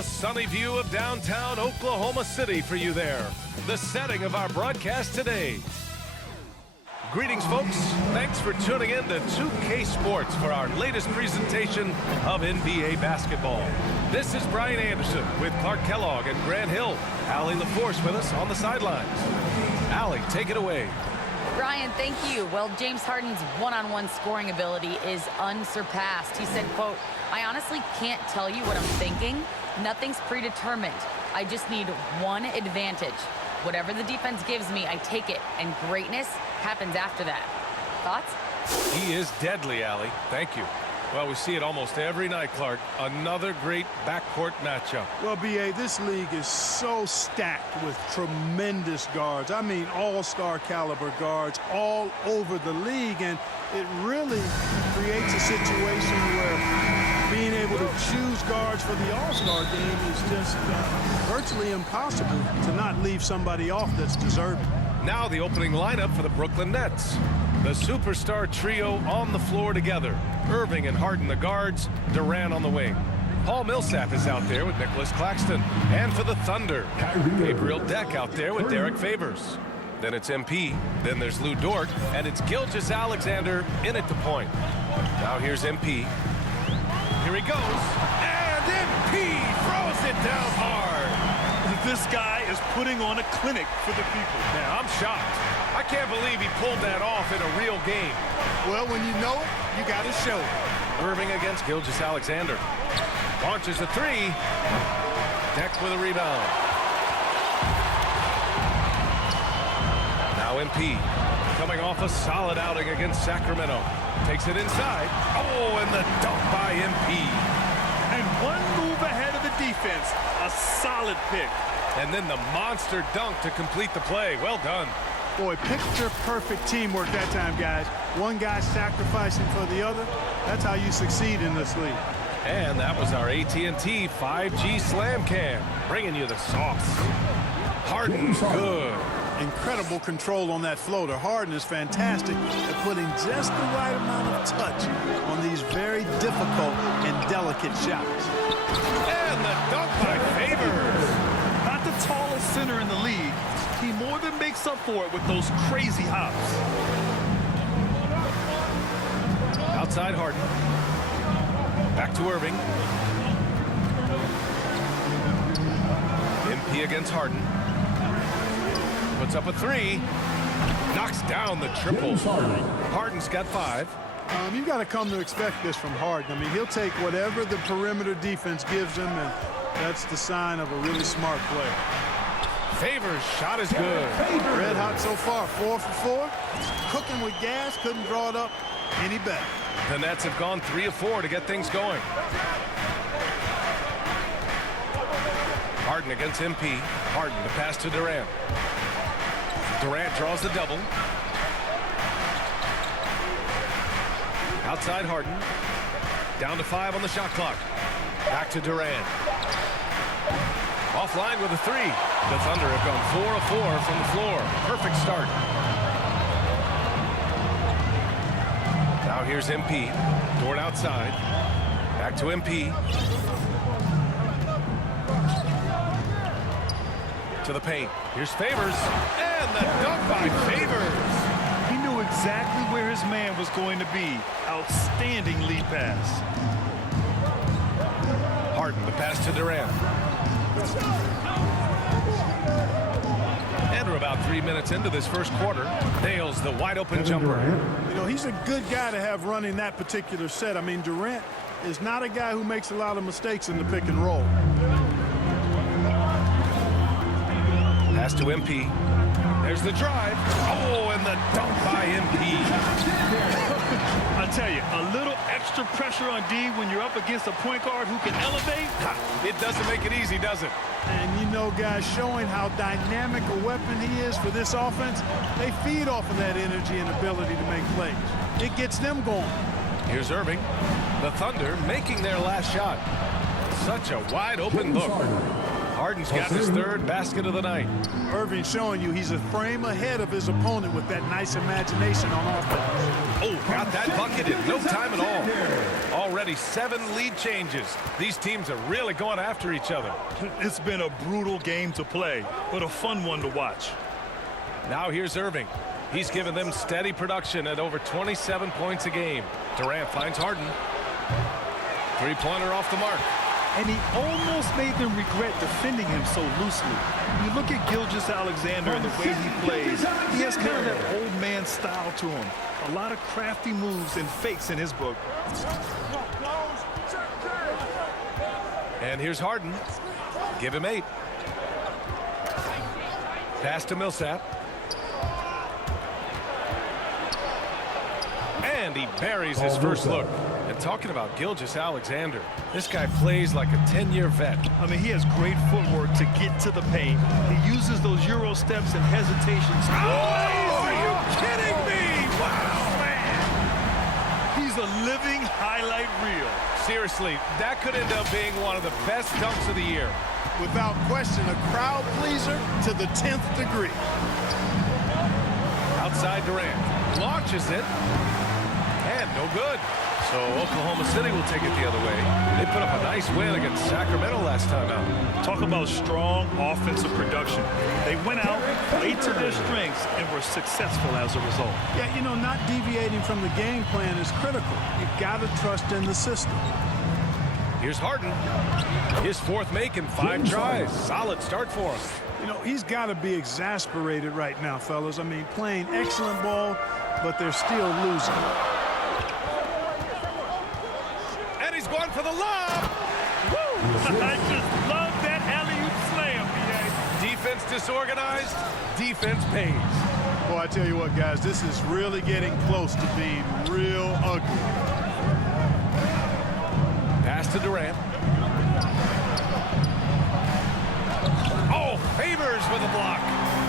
A sunny view of downtown Oklahoma City for you there. The setting of our broadcast today. Greetings, folks. Thanks for tuning in to 2K Sports for our latest presentation of NBA basketball. This is Brian Anderson with Clark Kellogg and Grant Hill. Allie LaForce with us on the sidelines. Allie, take it away. Brian, thank you. Well, James Harden's one-on-one scoring ability is unsurpassed. He said, quote, "I honestly can't tell you what I'm thinking. Nothing's predetermined. I just need one advantage. Whatever the defense gives me, I take it, and greatness happens after that." Thoughts? He is deadly, Allie. Thank you. Well, we see it almost every night, Clark. Another great backcourt matchup. Well, B.A., this league is so stacked with tremendous guards. I mean, all-star caliber guards all over the league, and it really creates a situation where being able to choose guards for the all-star game is just virtually impossible to not leave somebody off that's deserving. Now the opening lineup for the Brooklyn Nets. The superstar trio on the floor together. Irving and Harden the guards, Durant on the wing. Paul Millsap is out there with Nicholas Claxton. And for the Thunder, Gabriel Deck out there with Derek Favors. Then it's MP, then there's Lou Dort, and it's Gilgeous-Alexander in at the point. Now here's MP. Here he goes, and MP throws it down hard. This guy is putting on a clinic for the people. Man, I'm shocked. I can't believe he pulled that off in a real game. Well, when you know it, you got to show it. Irving against Gilgeous-Alexander. Launches a three. Deck with a rebound. Now MP coming off a solid outing against Sacramento. Takes it inside. Oh, and the dunk by MP. And one move ahead of the defense. A solid pick. And then the monster dunk to complete the play. Well done. Boy, picture-perfect teamwork that time, guys. One guy sacrificing for the other. That's how you succeed in this league. And that was our AT&T 5G Slam Cam, bringing you the sauce. Harden's good. Incredible control on that floater. Harden is fantastic at putting just the right amount of touch on these very difficult and delicate shots. And the dunk by Favors. Not the tallest center in the league. He more than makes up for it with those crazy hops. Outside Harden. Back to Irving. MP against Harden. Puts up a three. Knocks down the triple. Harden's got 5. You've got to come to expect this from Harden. I mean, he'll take whatever the perimeter defense gives him, and that's the sign of a really smart player. Favors shot is good. Red hot so far, 4 for 4. Cooking with gas, couldn't draw it up any better. The Nets have gone 3 of 4 to get things going. Harden against MP. Harden to pass to Durant. Durant draws the double. Outside Harden. Down to 5 on the shot clock. Back to Durant. Offline with a 3. The Thunder have gone 4 of 4 from the floor. Perfect start. Now here's MP. Dort outside. Back to MP. To the paint. Here's Favors. And the dunk by Favors. He knew exactly where his man was going to be. Outstanding lead pass. Harden, the pass to Durant. And we're about 3 minutes into this first quarter. Nails the wide open jumper. You know, he's a good guy to have running that particular set. I mean, Durant is not a guy who makes a lot of mistakes in the pick and roll. Pass to MP. There's the drive. Oh, and the dunk by MP. I tell you, a little extra pressure on D when you're up against a point guard who can elevate. It doesn't make it easy, does it? And you know, guys, showing how dynamic a weapon he is for this offense, they feed off of that energy and ability to make plays. It gets them going. Here's Irving. The Thunder making their last shot. Such a wide open look. Harden's got his third basket of the night. Irving showing you he's a frame ahead of his opponent with that nice imagination on offense. Oh, got that bucket in no time at all. Already 7 lead changes. These teams are really going after each other. It's been a brutal game to play, but a fun one to watch. Now here's Irving. He's given them steady production at over 27 points a game. Durant finds Harden. Three-pointer off the mark. And he almost made them regret defending him so loosely. When you look at Gilgeous-Alexander and the way he plays, he has kind of that old man style to him. A lot of crafty moves and fakes in his book. And here's Harden. Give him 8. Pass to Millsap. And he buries his first look. And talking about Gilgeous-Alexander, this guy plays like a 10-year vet. I mean, he has great footwork to get to the paint. He uses those Euro steps and hesitations. Oh, are you kidding me? Wow, man. He's a living highlight reel. Seriously, that could end up being one of the best dunks of the year. Without question, a crowd pleaser to the 10th degree. Outside Durant. Launches it. And no good. So Oklahoma City will take it the other way. They put up a nice win against Sacramento last time out. Talk about strong offensive production. They went out, played to their strengths, and were successful as a result. Yeah, you know, not deviating from the game plan is critical. You've got to trust in the system. Here's Harden. His 4th make in 5 tries. Solid start for him. You know, he's got to be exasperated right now, fellas. I mean, playing excellent ball, but they're still losing. And he's going for the lob. Woo! I just love that alley-oop slam, B.A. Defense disorganized. Defense pays. Well, I tell you what, guys, this is really getting close to being real ugly. Pass to Durant. Oh, Favors with a block.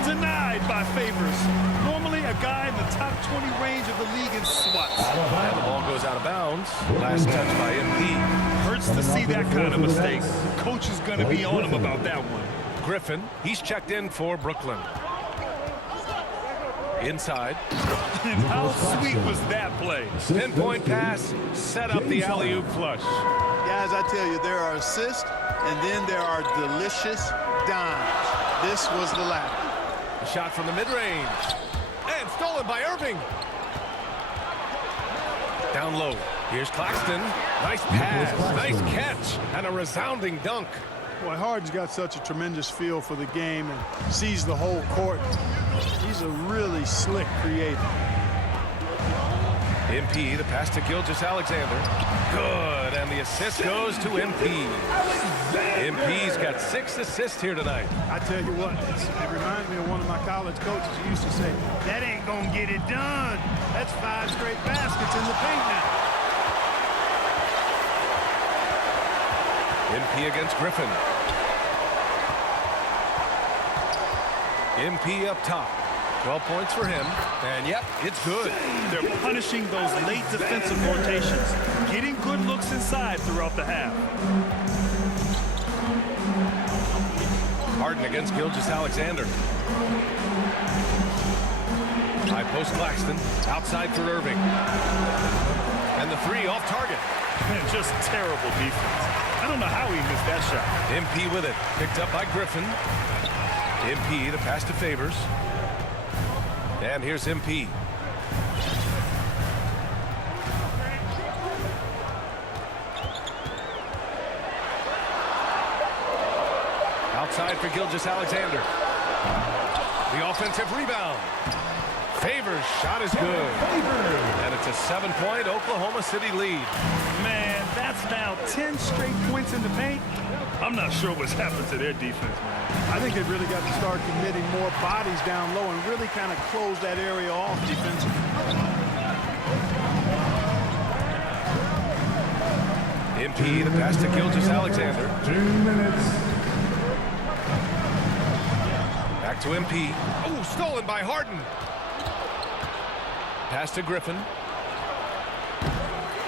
Denied by Favors. Normally a guy in the top 20 range of the league in swats. And the ball goes out of bounds. Last touch by MP. Hurts to see that kind of mistake. Coach is going to be on him about that one. Griffin, he's checked in for Brooklyn. Inside. And how sweet was that play? Pinpoint pass, set up the alley-oop flush. Guys, I tell you, there are assists, and then there are delicious dimes. This was the latter. A shot from the mid-range. And stolen by Irving. Down low. Here's Claxton. Nice pass, nice catch, and a resounding dunk. Boy, Harden's got such a tremendous feel for the game and sees the whole court. He's a really slick creator. MP, the pass to Gilgeous-Alexander. Good, and the assist goes to MP. MP's got 6 assists here tonight. I tell you what, it reminds me of one of my college coaches who used to say, that ain't gonna get it done. That's 5 straight baskets in the paint now. MP against Griffin. MP up top. 12 points for him. And yep, it's good. They're punishing those late defensive rotations, getting good looks inside throughout the half. Harden against Gilgeous-Alexander. High post Claxton. Outside for Irving. And the 3 off target. Man, just terrible defense. I don't know how he missed that shot. MP with it. Picked up by Griffin. MP, the pass to Favors. And here's MP. Outside for Gilgeous-Alexander. The offensive rebound. Favors shot is good. And it's a 7-point Oklahoma City lead. Man, that's now 10 straight points in the paint. I'm not sure what's happened to their defense, man. I think they've really got to start committing more bodies down low and really kind of close that area off defensively. MP, the pass to Gilgeous-Alexander. 2 minutes. Back to MP. Oh, stolen by Harden. Pass to Griffin.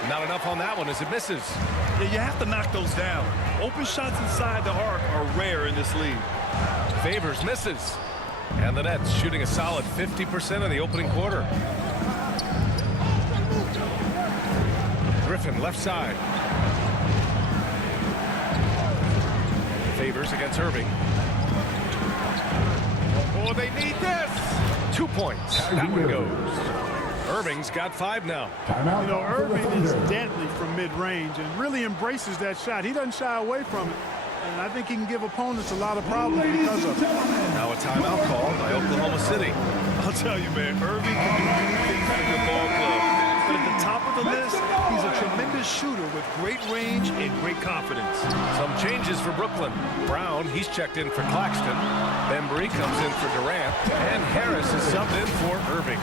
Not enough on that one as it misses. Yeah, you have to knock those down. Open shots inside the arc are rare in this league. Favors misses. And the Nets shooting a solid 50% in the opening quarter. Griffin left side. Favors against Irving. Oh, they need this. 2 points. That one goes. Irving's got 5 now. You know, Irving is deadly from mid-range and really embraces that shot. He doesn't shy away from it. And I think he can give opponents a lot of problems because of it. Now a timeout called by Oklahoma City. I'll tell you, man, Irving can do anything for your ball club. But at the top of the list, he's a tremendous shooter with great range and great confidence. Some changes for Brooklyn. Brown, he's checked in for Claxton. Bembry comes in for Durant. And Harris is subbed in for Irving.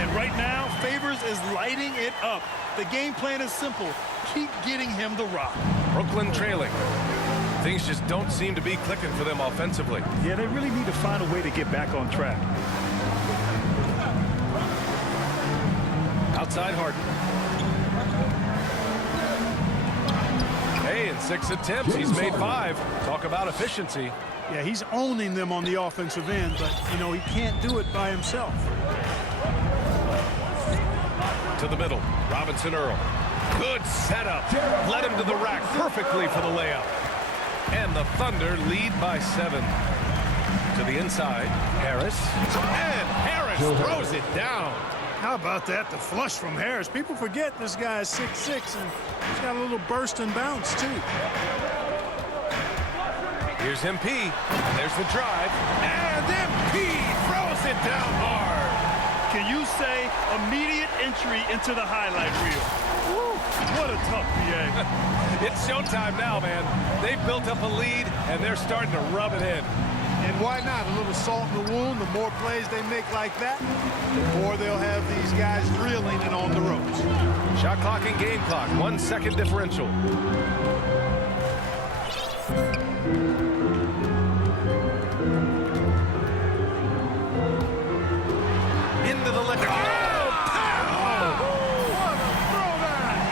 And right now, Favors is lighting it up. The game plan is simple. Keep getting him the rock. Brooklyn trailing. Things just don't seem to be clicking for them offensively. Yeah, they really need to find a way to get back on track. Outside Harden. Hey, in 6 attempts, he's made 5. Talk about efficiency. Yeah, he's owning them on the offensive end, but, you know, he can't do it by himself. To the middle. Robinson Earl. Good setup. Led him to the rack perfectly for the layup. And the Thunder lead by 7. To the inside. Harris. And Harris throws it down. How about that? The flush from Harris. People forget this guy is 6'6", and he's got a little burst and bounce, too. Here's MP. There's the drive. And MP throws it down hard. Can you say immediate entry into the highlight reel? Woo, what a tough PA. It's showtime now, man. They've built up a lead, and they're starting to rub it in. And why not? A little salt in the wound. The more plays they make like that, the more they'll have these guys reeling and on the ropes. Shot clock and game clock. 1 second differential. Into the left. Oh, pow! What a throwback!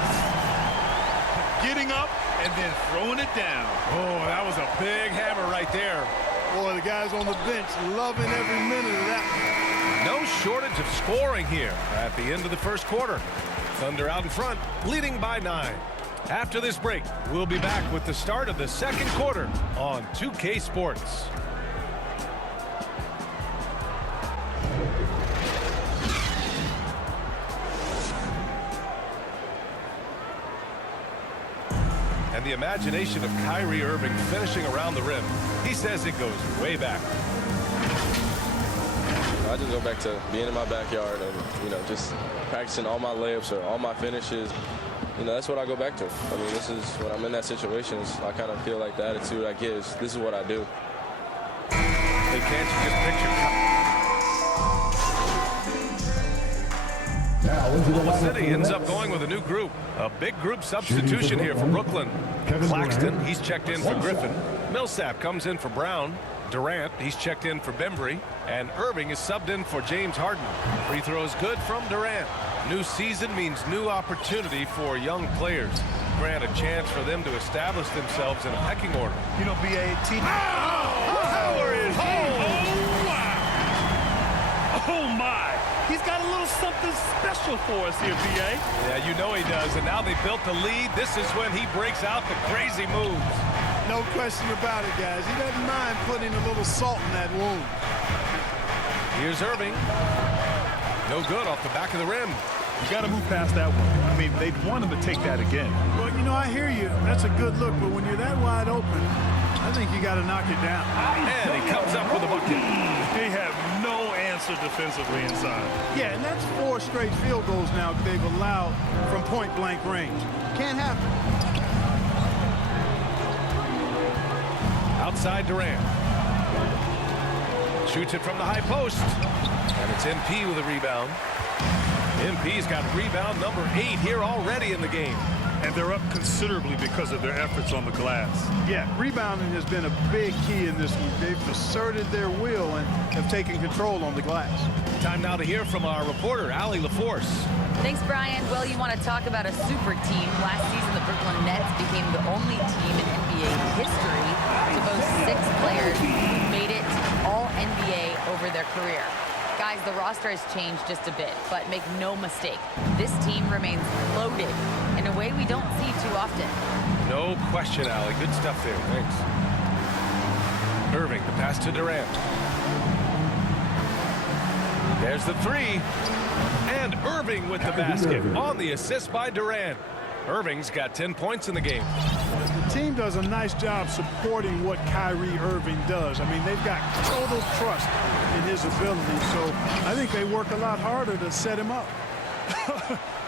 Getting up and then throwing it down. Oh, that was a big hammer right there. Boy, the guys on the bench loving every minute of that. No shortage of scoring here at the end of the first quarter. Thunder out in front, leading by 9. After this break, we'll be back with the start of the second quarter on 2K Sports. And the imagination of Kyrie Irving finishing around the rim. He says it goes way back. I just go back to being in my backyard and, you know, just practicing all my layups or all my finishes. You know, that's what I go back to. I mean, this is when I'm in that situation, I kind of feel like the attitude I get is this is what I do. Hey, can't you just picture Oklahoma City ends up going with a new group. A big group substitution here for Brooklyn. Claxton, he's checked in for Griffin. Millsap comes in for Brown. Durant, he's checked in for Bembry. And Irving is subbed in for James Harden. Free throws good from Durant. New season means new opportunity for young players. Grant a chance for them to establish themselves in a pecking order. You know, BA, Power is home! Oh, my. He's got a little something special for us here, BA. Yeah, you know he does. And now they built the lead. This is when he breaks out the crazy moves. No question about it, guys. He doesn't mind putting a little salt in that wound. Here's Irving. No good off the back of the rim. You got to move past that one. I mean, they'd want him to take that again. Well, you know, I hear you. That's a good look, but when you're that wide open, I think you got to knock it down. And he comes up with a bucket. They have no answer defensively inside. Yeah, and that's 4 straight field goals now they've allowed from point-blank range. Can't happen. Outside Durant. Shoots it from the high post. And it's MP with a rebound. MP's got rebound number 8 here already in the game. And they're up considerably because of their efforts on the glass. Yeah, rebounding has been a big key in this one. They've asserted their will and have taken control on the glass. Time now to hear from our reporter, Allie LaForce. Thanks, Brian. Well, you want to talk about a super team. Last season, the Brooklyn Nets became the only team in NBA history to boast 6 players who made it all NBA over their career. Guys, the roster has changed just a bit, but make no mistake, this team remains loaded in a way we don't see too often. No question, Allie. Good stuff there. Thanks. Irving, the pass to Durant. There's the 3. And Irving with the basket on the assist by Durant. Irving's got 10 points in the game. The team does a nice job supporting what Kyrie Irving does. I mean, they've got total trust in his ability, so I think they work a lot harder to set him up.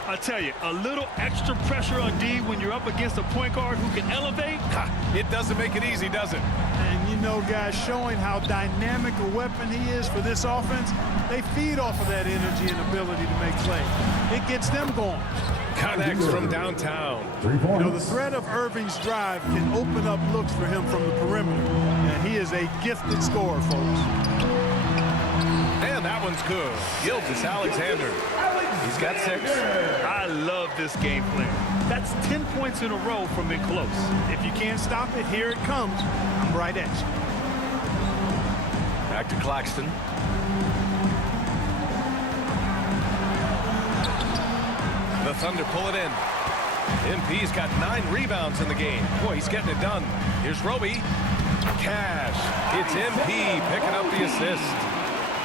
I tell you, a little extra pressure on D when you're up against a point guard who can elevate. It doesn't make it easy, does it? And you know, guys, showing how dynamic a weapon he is for this offense, they feed off of that energy and ability to make plays. It gets them going. Connects from downtown. You know, the threat of Irving's drive can open up looks for him from the perimeter, and he is a gifted scorer, folks. And that one's good. Gilgeous Alexander. He's got 6. I love this game plan. That's 10 points in a row from in close. If you can't stop it, here it comes. I'm right at you. Back to Claxton. The Thunder pull it in. MP's got 9 rebounds in the game. Boy, he's getting it done. Here's Roby. Cash. It's MP picking up the assist.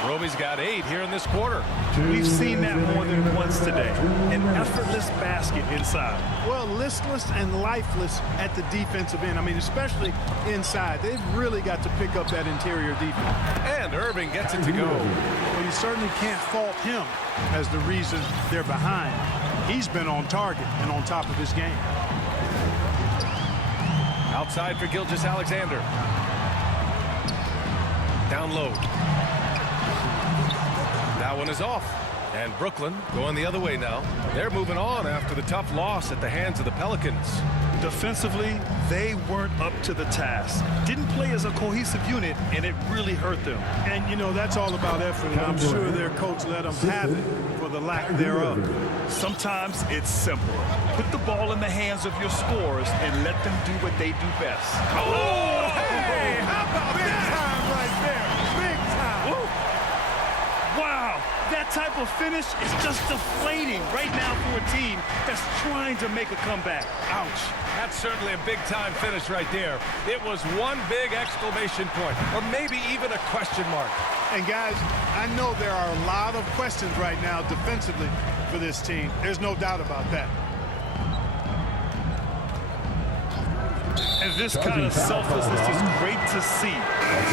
Roby's got 8 here in this quarter. We've seen that more than once today. An effortless basket inside. Well, listless and lifeless at the defensive end. I mean, especially inside. They've really got to pick up that interior defense. And Irving gets it to go. Well, you certainly can't fault him as the reason they're behind. He's been on target and on top of his game. Outside for Gilgeous Alexander. Down low. That one is off. And Brooklyn going the other way now. They're moving on after the tough loss at the hands of the Pelicans. Defensively, they weren't up to the task. Didn't play as a cohesive unit, and it really hurt them. And, you know, that's all about effort, and I'm sure their coach let them have it for the lack thereof. Sometimes it's simple. Put the ball in the hands of your scorers and let them do what they do best. Oh, hey, how about Big that? time right there. Big time. Woo. Wow, that type of finish is just deflating right now for a team that's trying to make a comeback. Ouch. That's certainly a big-time finish right there. It was one big exclamation point, or maybe even a question mark. And, guys, I know there are a lot of questions right now defensively for this team. There's no doubt about that. And this kind of selflessness is great to see.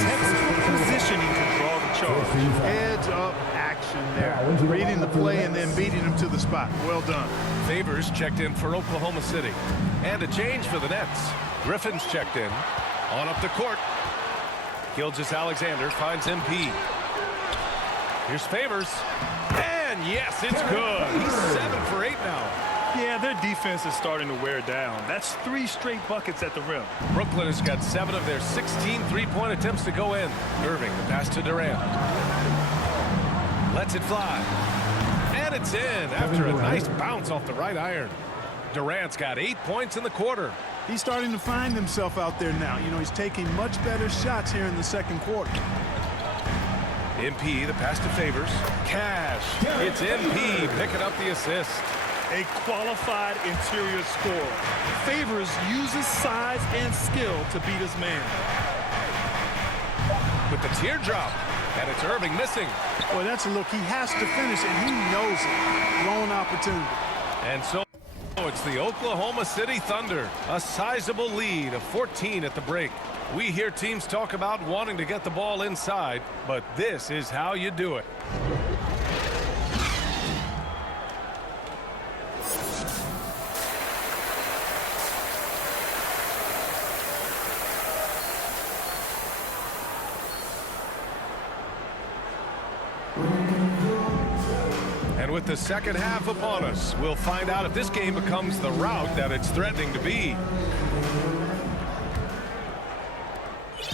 Textbook positioning to draw the charge. Heads-up action there. Reading the play and then beating him to the spot. Well done. Favors checked in for Oklahoma City. And a change for the Nets. Griffin's checked in. On up the court. Gilgeous Alexander finds MP. Here's Favors. And yes, it's good. He's 7 for 8 now. Yeah, their defense is starting to wear down. That's 3 straight buckets at the rim. Brooklyn has got 7 of their 16 three-point attempts to go in. Irving, the pass to Durant. Lets it fly. And it's in after a nice bounce off the right iron. Durant's got 8 points in the quarter. He's starting to find himself out there now. You know, he's taking much better shots here in the second quarter. MP, the pass to Favors. Cash. It's MP picking up the assist. A qualified interior scorer. Favors uses size and skill to beat his man. With the teardrop. And it's Irving missing. Boy, that's a look. He has to finish, and he knows it. Lone opportunity. And so it's the Oklahoma City Thunder. A sizable lead of 14 at the break. We hear teams talk about wanting to get the ball inside, but this is how you do it. And with the second half upon us, we'll find out if this game becomes the rout that it's threatening to be.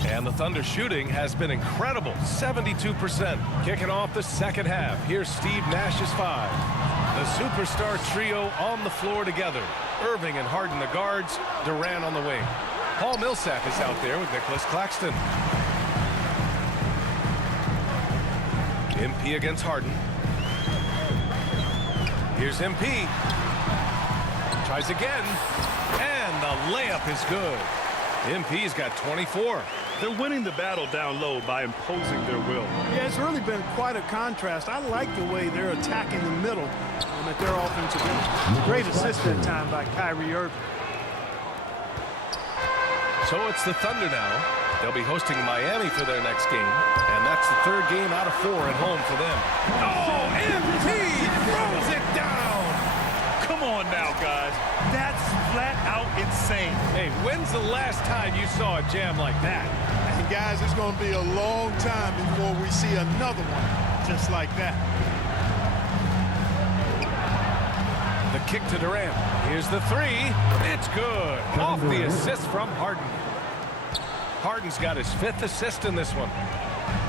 And the Thunder shooting has been incredible, 72%. Kicking off the second half, here's Steve Nash's five. The superstar trio on the floor together. Irving and Harden the guards, Durant on the wing. Paul Millsap is out there with Nicholas Claxton. MP against Harden. Here's MP. Tries again. And the layup is good. MP's got 24. They're winning the battle down low by imposing their will. Yeah, it's really been quite a contrast. I like the way they're attacking the middle at their offensive end. Great assist that time by Kyrie Irving. So it's the Thunder now. They'll be hosting Miami for their next game, and that's the third game out of 4 at home for them. Oh, MP throws it down. Come on now, guys. That's flat out insane. Hey, when's the last time you saw a jam like that? And guys, it's going to be a long time before we see another one just like that. The kick to Durant. Here's the three. It's good. Off the assist from Harden. Harden's got his 5th assist in this one.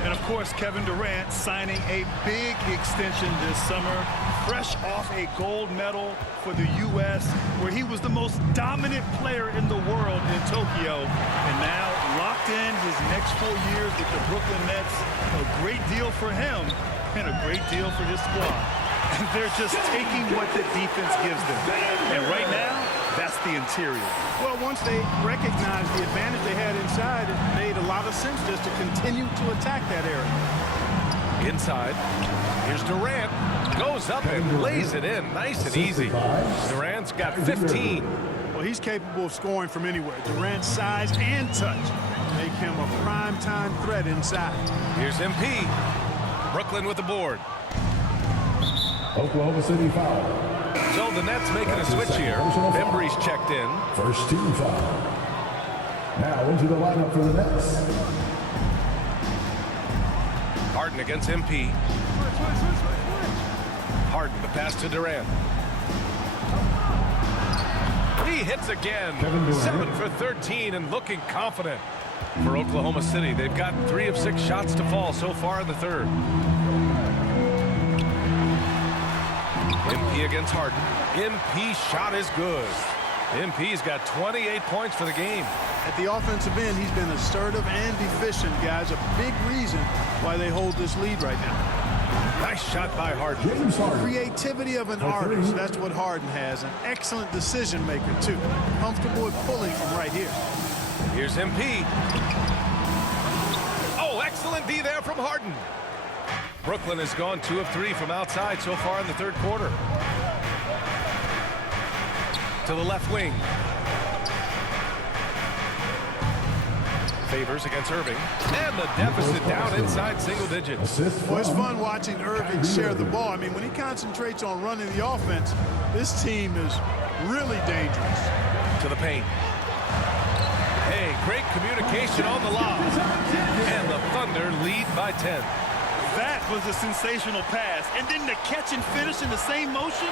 And of course, Kevin Durant signing a big extension this summer, fresh off a gold medal for the U.S., where he was the most dominant player in the world in Tokyo, and now locked in his next 4 years with the Brooklyn Nets. A great deal for him and a great deal for his squad. And they're just taking what the defense gives them. And right now, that's the interior. Well, once they recognized the advantage they had inside, it made a lot of sense just to continue to attack that area. Inside. Here's Durant. Goes up and lays it in. Nice and easy. Durant's got 15. Well, he's capable of scoring from anywhere. Durant's size and touch make him a prime-time threat inside. Here's MP. Brooklyn with the board. Oklahoma City foul. So the Nets making a switch here. Embry's checked in. First team foul. Now into the lineup for the Nets. Harden against MP. Harden, the pass to Durant. He hits again. 7 for 13 and looking confident for Oklahoma City. They've gotten 3 of 6 shots to fall so far in the third. MP against Harden. MP shot is good. MP's got 28 points for the game. At the offensive end, he's been assertive and efficient, guys. A big reason why they hold this lead right now. Nice shot by Harden. James Harden. Creativity of an artist. That's what Harden has. An excellent decision maker, too. Comfortable at pulling from right here. Here's MP. Oh, excellent D there from Harden. Brooklyn has gone 2 of 3 from outside so far in the third quarter. To the left wing. Favors against Irving. And the deficit down inside single digits. Well, it's fun watching Irving share the ball. I mean, when he concentrates on running the offense, this team is really dangerous. To the paint. Hey, great communication on the lob. And the Thunder lead by 10. That was a sensational pass. And then the catch and finish in the same motion?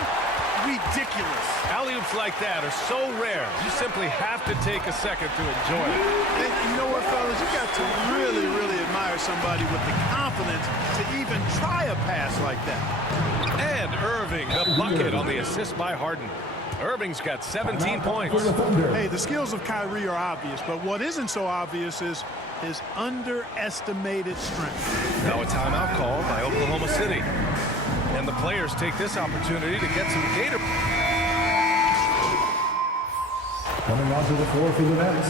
Ridiculous. Alley-oops like that are so rare. You simply have to take a second to enjoy it. And you know what, fellas? You got to really, really admire somebody with the confidence to even try a pass like that. And Irving, the bucket on the assist by Harden. Irving's got 17 points. Hey, the skills of Kyrie are obvious, but what isn't so obvious is his underestimated strength. Now a timeout called by Oklahoma City. And the players take this opportunity to get some Gator. Coming onto the floor for the Nets.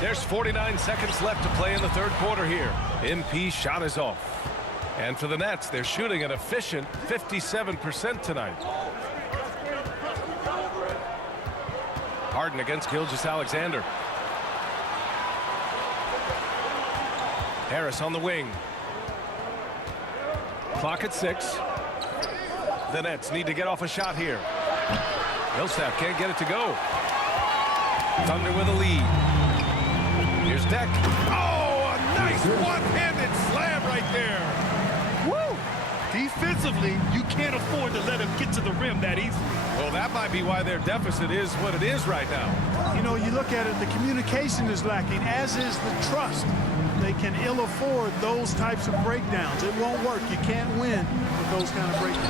There's 49 seconds left to play in the third quarter here. MP shot is off. And for the Nets, they're shooting an efficient 57% tonight. Harden against Gilgeous-Alexander. Harris on the wing. Clock at 6. The Nets need to get off a shot here. Millsap can't get it to go. Thunder with a lead. Here's Deck. Oh, a nice one-handed slam right there. Woo! Defensively, you can't afford to let him get to the rim that easily. Well, that might be why their deficit is what it is right now. You know, you look at it, the communication is lacking, as is the trust. They can ill afford those types of breakdowns. It won't work. You can't win with those kind of breakdowns.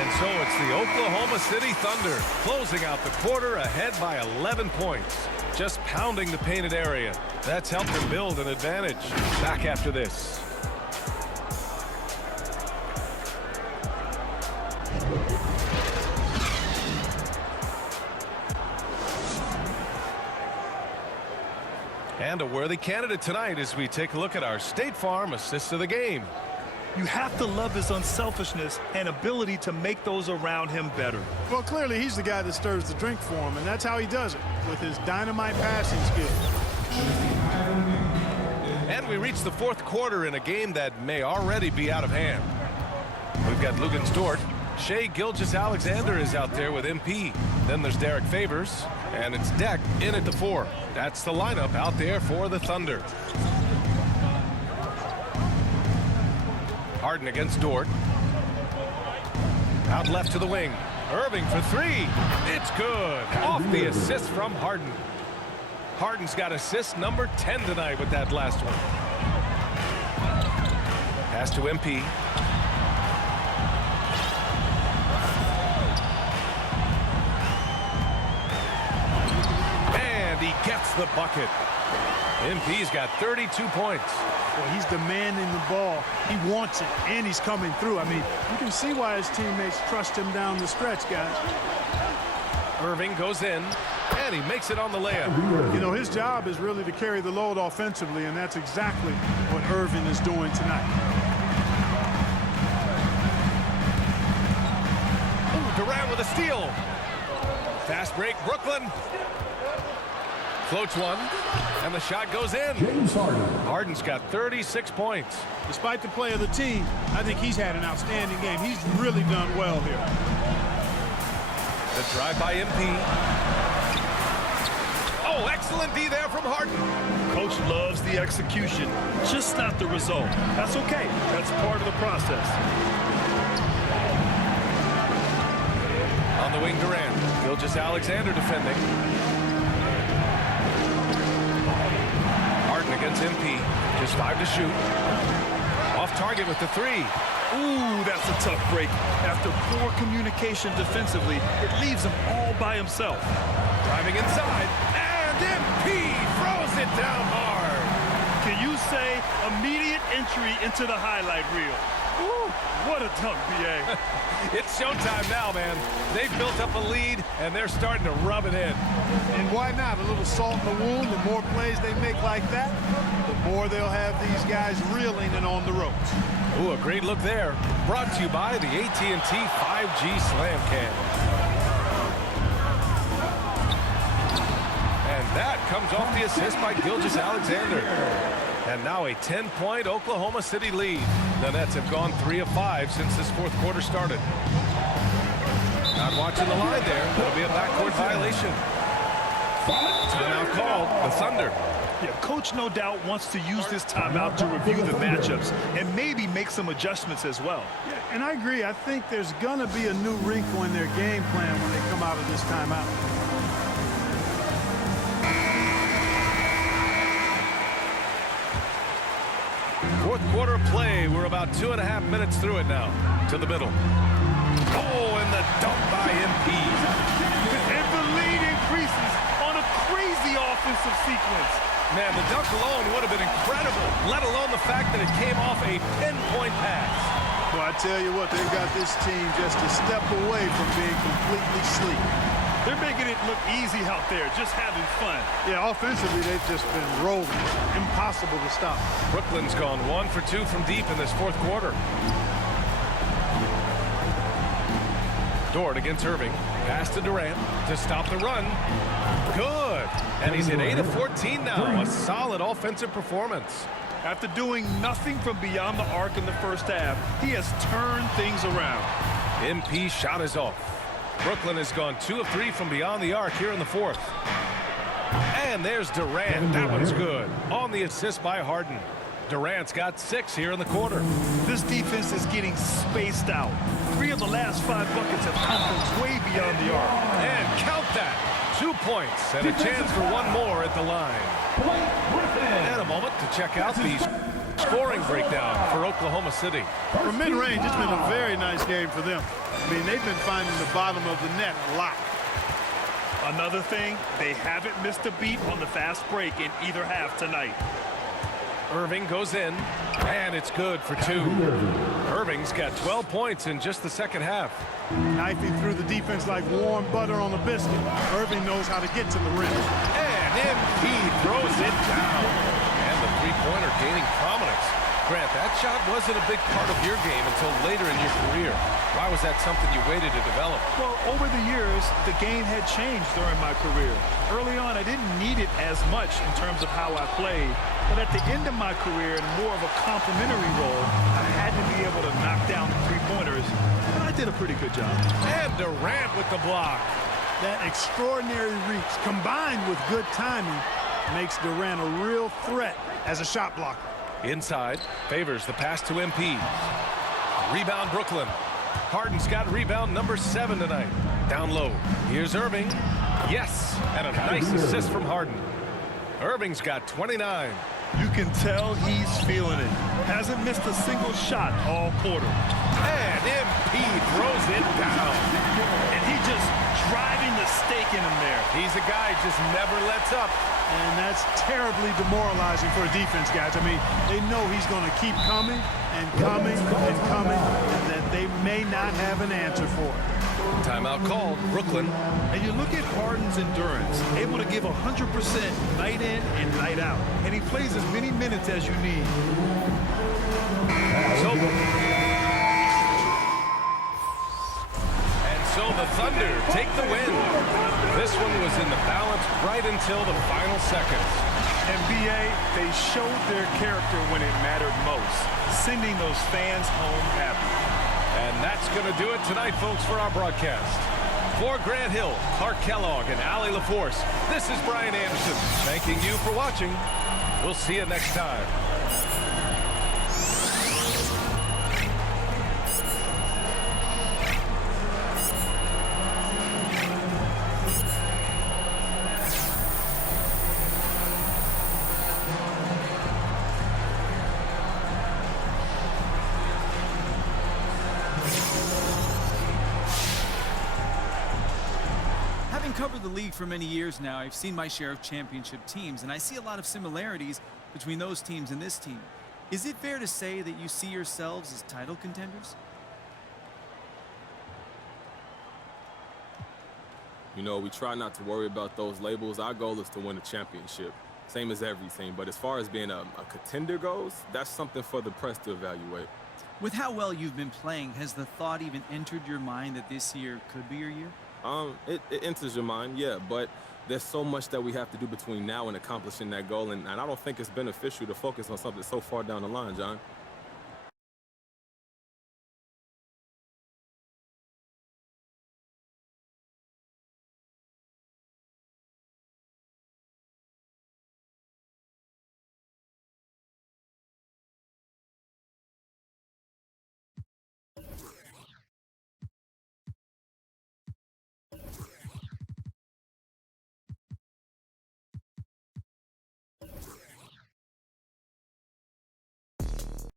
And so it's the Oklahoma City Thunder closing out the quarter ahead by 11 points. Just pounding the painted area. That's helped them build an advantage. Back after this. And a worthy candidate tonight as we take a look at our State Farm assist of the game. You have to love his unselfishness and ability to make those around him better. Well, clearly he's the guy that stirs the drink for him, and that's how he does it, with his dynamite passing skills. And we reach the fourth quarter in a game that may already be out of hand. We've got Lugens Dort. Shai Gilgeous-Alexander is out there with MP. Then there's Derek Favors, and it's Deck in at the 4. That's the lineup out there for the Thunder. Harden against Dort. Out left to the wing. Irving for 3. It's good. Off the assist from Harden. Harden's got assist number 10 tonight with that last one. Pass to MP. And he gets the bucket. MP's got 32 points. Well, he's demanding the ball. He wants it, and he's coming through. I mean, you can see why his teammates trust him down the stretch, guys. Irving goes in, and he makes it on the layup. You know, his job is really to carry the load offensively, and that's exactly what Irving is doing tonight. Ooh, Durant with a steal. Fast break, Brooklyn. Floats one, and the shot goes in. James Harden. Harden's got 36 points. Despite the play of the team, I think he's had an outstanding game. He's really done well here. The drive by MP. Oh, excellent D there from Harden. Coach loves the execution, just not the result. That's okay. That's part of the process. On the wing, Durant. Gilgeous-Alexander defending. Against MP, just 5 to shoot. Off target with the 3. Ooh, that's a tough break. After poor communication defensively, it leaves him all by himself. Driving inside, and MP throws it down hard. Can you say immediate entry into the highlight reel? Ooh, what a dunk, B.A. It's showtime now, man. They've built up a lead, and they're starting to rub it in. And why not? A little salt in the wound. The more plays they make like that, the more they'll have these guys reeling and on the ropes. Ooh, a great look there. Brought to you by the AT&T 5G Slam Cam. And that comes off the assist by Gilgeous-Alexander. And now a 10-point Oklahoma City lead. The Nets have gone 3 of 5 since this fourth quarter started. Not watching the line there. That'll be a backcourt violation. Timeout called. The Thunder. Yeah, Coach no doubt wants to use this timeout to review the matchups and maybe make some adjustments as well. Yeah, and I agree. I think there's going to be a new wrinkle in their game plan when they come out of this timeout. Fourth quarter play. We're about 2.5 minutes through it now. To the middle. Oh, and the dunk by MP. And the lead increases on a crazy offensive sequence. Man, the dunk alone would have been incredible, let alone the fact that it came off a pinpoint pass. Well, I tell you what, they've got this team just a step away from being completely sleek. They're making it look easy out there, just having fun. Yeah, offensively, they've just been rolling. Impossible to stop. Brooklyn's gone 1 for 2 from deep in this fourth quarter. Dort against Irving. Pass to Durant to stop the run. Good. And he's at 8 of 14 now. A solid offensive performance. After doing nothing from beyond the arc in the first half, he has turned things around. MP shot is off. Brooklyn has gone 2 of 3 from beyond the arc here in the fourth. And there's Durant. That one's good. On the assist by Harden. Durant's got 6 here in the quarter. This defense is getting spaced out. 3 of the last 5 buckets have come from way beyond the arc. And count that. 2 points and a chance for one more at the line. And a moment to check out the scoring breakdown for Oklahoma City. For mid-range, it's been a very nice game for them. I mean, they've been finding the bottom of the net a lot. Another thing, they haven't missed a beat on the fast break in either half tonight. Irving goes in, and it's good for 2. Irving's got 12 points in just the second half. Knifing through the defense like warm butter on a biscuit. Irving knows how to get to the rim. And MP throws it down. And the three-pointer gaining prominence. Grant, that shot wasn't a big part of your game until later in your career. Why was that something you waited to develop? Well, over the years, the game had changed during my career. Early on, I didn't need it as much in terms of how I played. But at the end of my career, in more of a complementary role, I had to be able to knock down the three-pointers. And I did a pretty good job. And Durant with the block. That extraordinary reach, combined with good timing, makes Durant a real threat as a shot blocker. Inside, favors the pass to MP. Rebound Brooklyn. Harden's got rebound number 7 tonight. Down low. Here's Irving. Yes, and a nice assist from Harden. Irving's got 29. You can tell he's feeling it. Hasn't missed a single shot all quarter. And MP throws it down. And he just driving the stake in him there. He's a guy who just never lets up. And that's terribly demoralizing for a defense, guys. I mean, they know he's going to keep coming and coming and coming, and that they may not have an answer for it. Timeout called, Brooklyn. And you look at Harden's endurance, able to give 100% night in and night out. And he plays as many minutes as you need. So the Thunder take the win. This one was in the balance right until the final seconds. And BA, they showed their character when it mattered most, sending those fans home happy. And that's going to do it tonight, folks, for our broadcast. For Grant Hill, Clark Kellogg, and Allie LaForce, this is Brian Anderson, thanking you for watching. We'll see you next time. Covered the league for many years now. I've seen my share of championship teams, and I see a lot of similarities between those teams and this team. Is it fair to say that you see yourselves as title contenders? You know, we try not to worry about those labels. Our goal is to win a championship, same as every team. But as far as being a contender goes, that's something for the press to evaluate. With how well you've been playing, has the thought even entered your mind that this year could be your year? It enters your mind, yeah, but there's so much that we have to do between now and accomplishing that goal, and I don't think it's beneficial to focus on something so far down the line, John.